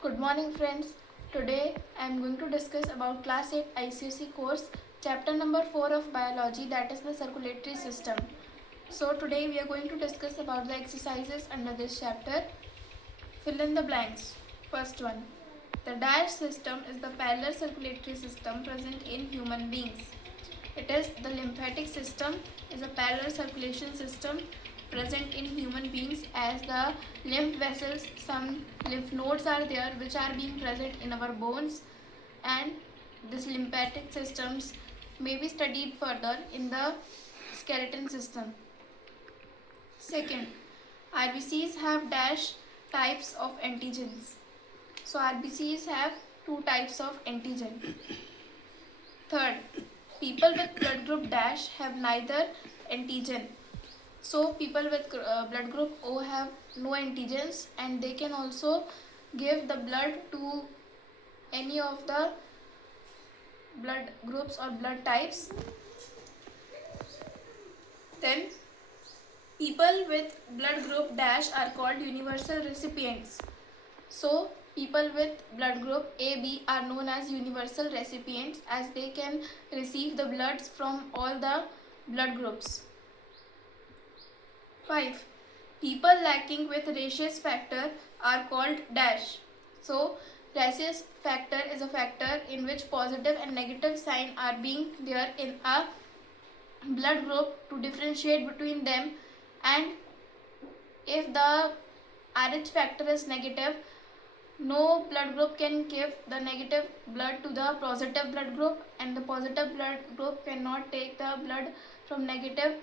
Good morning friends. Today I am going to discuss about class 8 ICSE course chapter number 4 of biology, that is the circulatory system. So today we are going to discuss about the exercises under this chapter. Fill in the blanks. First one. The dash system is the parallel circulatory system present in human beings. It is the lymphatic system is a parallel circulation system present in human beings, as the lymph vessels, some lymph nodes are there which are being present in our bones, and this lymphatic systems may be studied further in the skeleton system. Second, RBCs have dash types of antigens. So RBCs have two types of antigen. Third, people with blood group dash have neither antigen. So people with blood group O have no antigens, and they can also give the blood to any of the blood groups or blood types. Then people with blood group dash are called universal recipients. So people with blood group AB are known as universal recipients, as they can receive the bloods from all the blood groups. 5. People lacking with rhesus factor are called dash. So rhesus factor is a factor in which positive and negative sign are being there in a blood group to differentiate between them, and if the Rh factor is negative, no blood group can give the negative blood to the positive blood group, and the positive blood group cannot take the blood from negative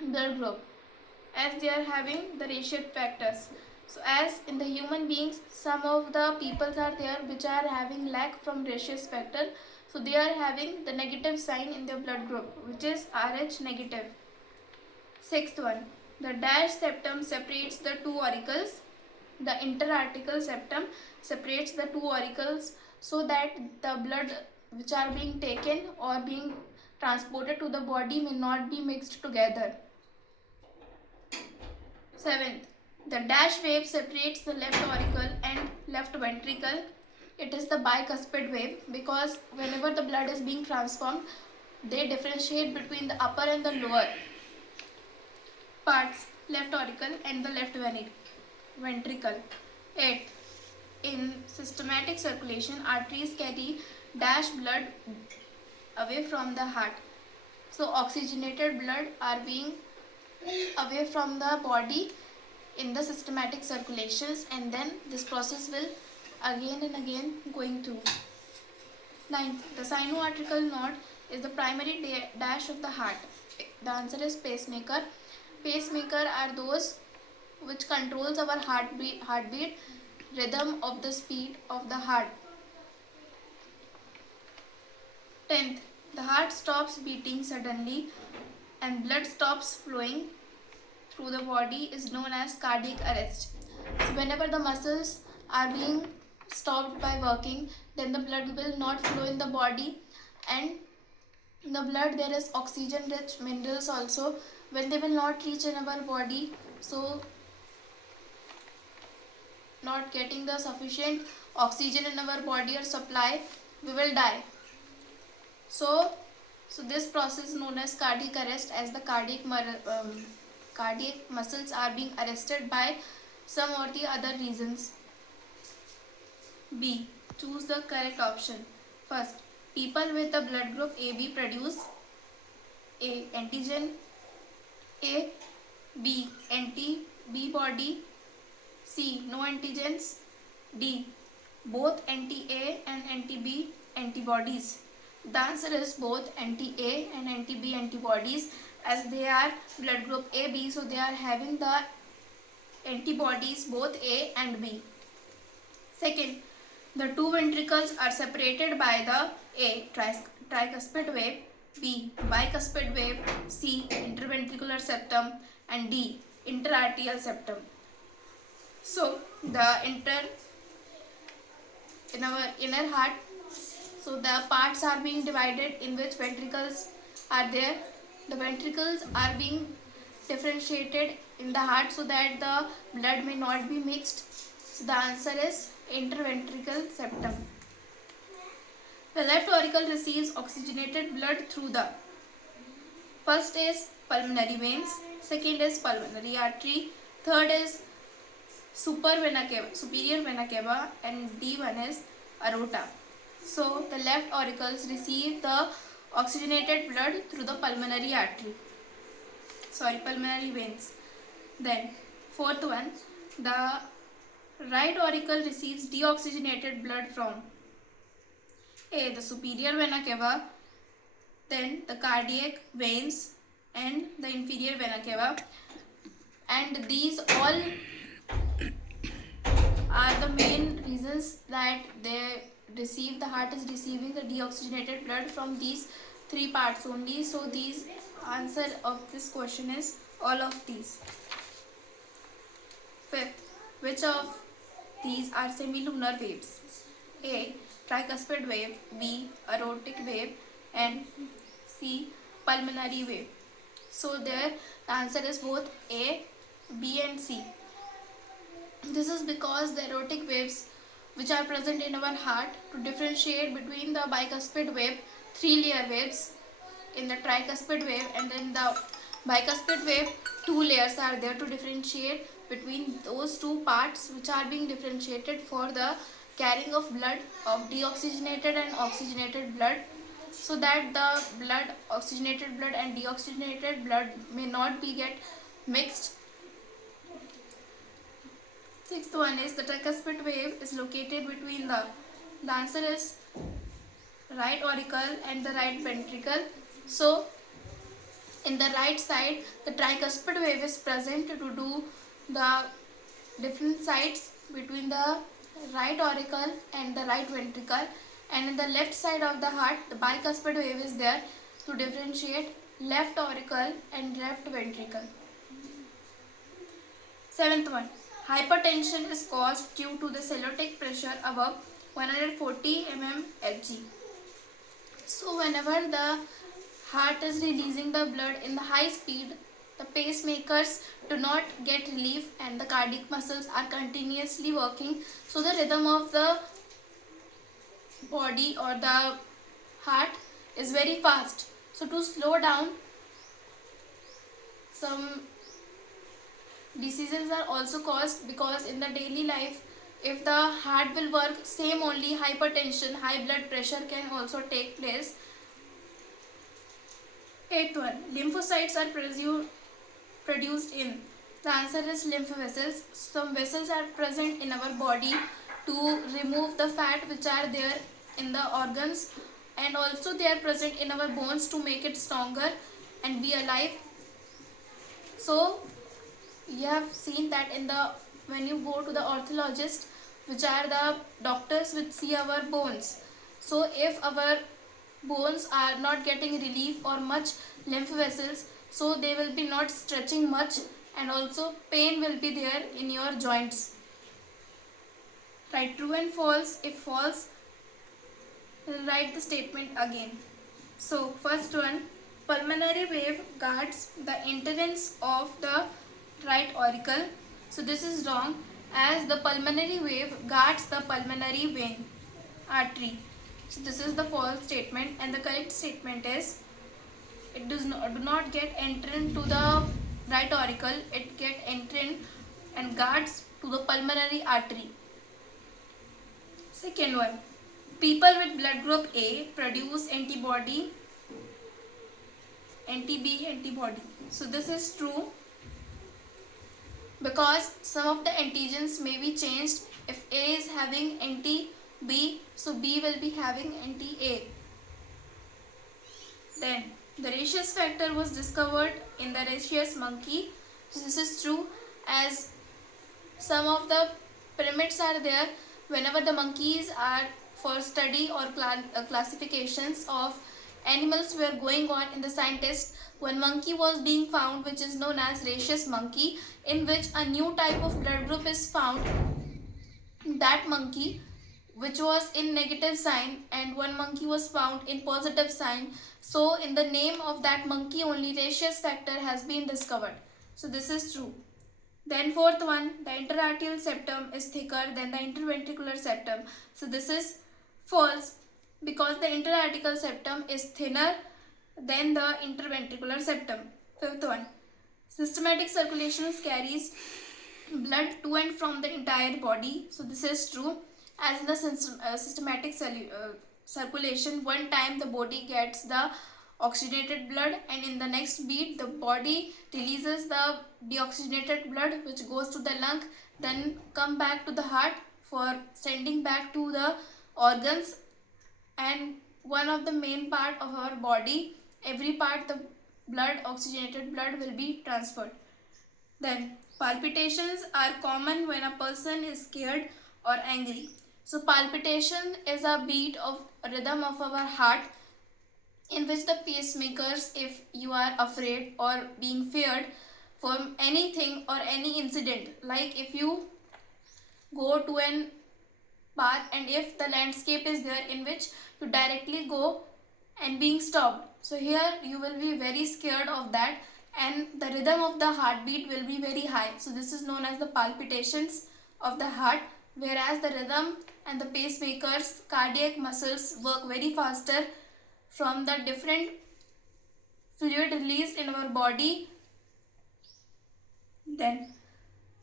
blood group, as they are having the rhesus factors. So as in the human beings, some of the peoples are there which are having lack from rhesus factor, so they are having the negative sign in their blood group, which is Rh negative. Sixth one, the dash septum separates the two auricles. The interarticle septum separates the two auricles so that the blood which are being taken or being transported to the body may not be mixed together. 7th, the dash wave separates the left auricle and left ventricle. It is the bicuspid wave, because whenever the blood is being transformed, they differentiate between the upper and the lower parts, left auricle and the left ventricle. 8th, in systematic circulation, arteries carry dash blood away from the heart. So oxygenated blood are being away from the body in the systematic circulations, and then this process will again and again going through. 9th, the sinoatrial node is the primary dash of the heart. The answer is pacemaker. Pacemaker are those which controls our heartbeat rhythm of the speed of the heart. 10th, the heart stops beating suddenly and blood stops flowing through the body is known as cardiac arrest. So whenever the muscles are being stopped by working, then the blood will not flow in the body, and in the blood there is oxygen rich minerals also. When they will not reach in our body, so not getting the sufficient oxygen in our body or supply, we will die. So this process is known as cardiac arrest, as the cardiac muscles are being arrested by some or the other reasons. B. Choose the correct option. First, people with the blood group AB produce A. Antigen A, B. Anti-B body, C. No antigens, D. Both anti-A and anti-B antibodies. The answer is both anti-A and anti-B antibodies, as they are blood group AB, so they are having the antibodies both A and B. Second, the two ventricles are separated by the A. Tricuspid wave, B. Bicuspid wave, C. Interventricular septum, and D. Interarterial septum. So in our inner heart, so the parts are being divided in which ventricles are there. The ventricles are being differentiated in the heart so that the blood may not be mixed. So the answer is interventricular septum. The left auricle receives oxygenated blood through the first is pulmonary veins, second is pulmonary artery, third is superior vena cava, and D1 is aorta. So the left auricles receive the oxygenated blood through the pulmonary veins. Then fourth one, the right auricle receives deoxygenated blood from A, the superior vena cava, then the cardiac veins and the inferior vena cava, and these all are the main reasons that the heart is receiving the deoxygenated blood from these three parts only. So these answer of this question is all of these. Fifth, which of these are semilunar waves? A, tricuspid wave, B, aortic wave, and C, pulmonary wave. So there the answer is both A, B and C. This is because the aortic waves which are present in our heart, to differentiate between the bicuspid wave, 3-layer waves in the tricuspid wave, and then the bicuspid wave, 2 layers are there to differentiate between those two parts which are being differentiated for the carrying of blood, of deoxygenated and oxygenated blood, so that the blood, oxygenated blood and deoxygenated blood may not be get mixed. Sixth one is the tricuspid wave is located between the answer is right auricle and the right ventricle. So in the right side, the tricuspid wave is present to do the different sides between the right auricle and the right ventricle, and in the left side of the heart, the bicuspid wave is there to differentiate left auricle and left ventricle. Seventh one, hypertension is caused due to the cellular pressure above 140 mmHg. So whenever the heart is releasing the blood in the high speed, the pacemakers do not get relief and the cardiac muscles are continuously working. So the rhythm of the body or the heart is very fast. So to slow down, some diseases are also caused, because in the daily life, if the heart will work same only, hypertension, high blood pressure can also take place. Eighth one, lymphocytes are produced in. The answer is lymph vessels. Some vessels are present in our body to remove the fat which are there in the organs, and also they are present in our bones to make it stronger and be alive. So you have seen that when you go to the orthologist, which are the doctors which see our bones. So if our bones are not getting relief or much lymph vessels, so they will be not stretching much, and also pain will be there in your joints. Write true and false. If false, then write the statement again. So first one, pulmonary wave guards the entrance of the right auricle. So this is wrong, as the pulmonary wave guards the pulmonary vein artery. So this is the false statement, and the correct statement is it do not get entrance to the right auricle, it get entrance and guards to the pulmonary artery. Second one, people with blood group A produce anti-B antibody. So this is true, because some of the antigens may be changed. If A is having anti-B, so B will be having anti-A. Then the rhesus factor was discovered in the rhesus monkey. So this is true, as some of the pyramids are there. Whenever the monkeys are for study or classifications of animals were going on in the scientists, one monkey was being found which is known as rhesus monkey, in which a new type of blood group is found. That monkey which was in negative sign, and one monkey was found in positive sign. So in the name of that monkey only rhesus factor has been discovered. So this is true. Then fourth one, the interarterial septum is thicker than the interventricular septum. So this is false because the interarterial septum is thinner than the interventricular septum. Fifth one, systematic circulation carries blood to and from the entire body. So this is true, as in the systematic circulation, one time the body gets the oxygenated blood and in the next beat the body releases the deoxygenated blood which goes to the lung, then come back to the heart for sending back to the organs and one of the main part of our body, every part the blood, oxygenated blood will be transferred. Then palpitations are common when a person is scared or angry. So palpitation is a beat of rhythm of our heart in which the pacemakers, if you are afraid or being feared from anything or any incident, like if you go to an path and if the landscape is there in which you directly go and being stopped, so here you will be very scared of that and the rhythm of the heartbeat will be very high. So this is known as the palpitations of the heart, whereas the rhythm and the pacemakers, cardiac muscles work very faster from the different fluid released in our body. Then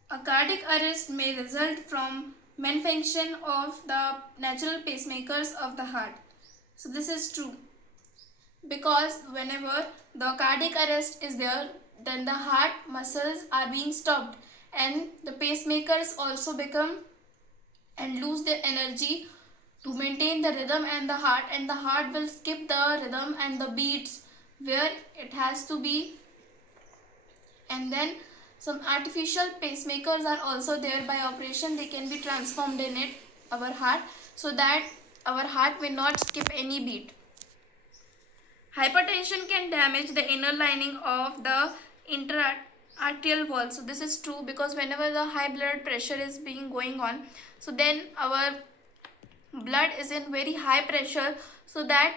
a cardiac arrest may result from malfunction of the natural pacemakers of the heart. So this is true because whenever the cardiac arrest is there, then the heart muscles are being stopped and the pacemakers also become and lose their energy to maintain the rhythm and the heart will skip the rhythm and the beats where it has to be. And then some artificial pacemakers are also there. By operation they can be transformed in it, our heart, so that our heart will not skip any beat. Hypertension can damage the inner lining of the interarterial wall. So this is true because whenever the high blood pressure is being going on, so then our blood is in very high pressure, so that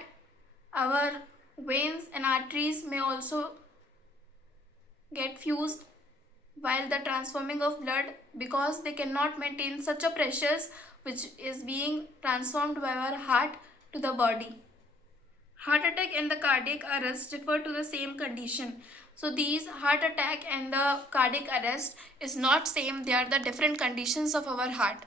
our veins and arteries may also get fused while the transforming of blood, because they cannot maintain such a pressures which is being transformed by our heart to the body. Heart attack and the cardiac arrest refer to the same condition. So these heart attack and the cardiac arrest is not same, they are the different conditions of our heart.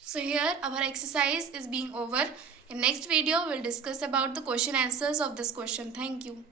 So here our exercise is being over. In next video we'll discuss about the question answers of this question. Thank you.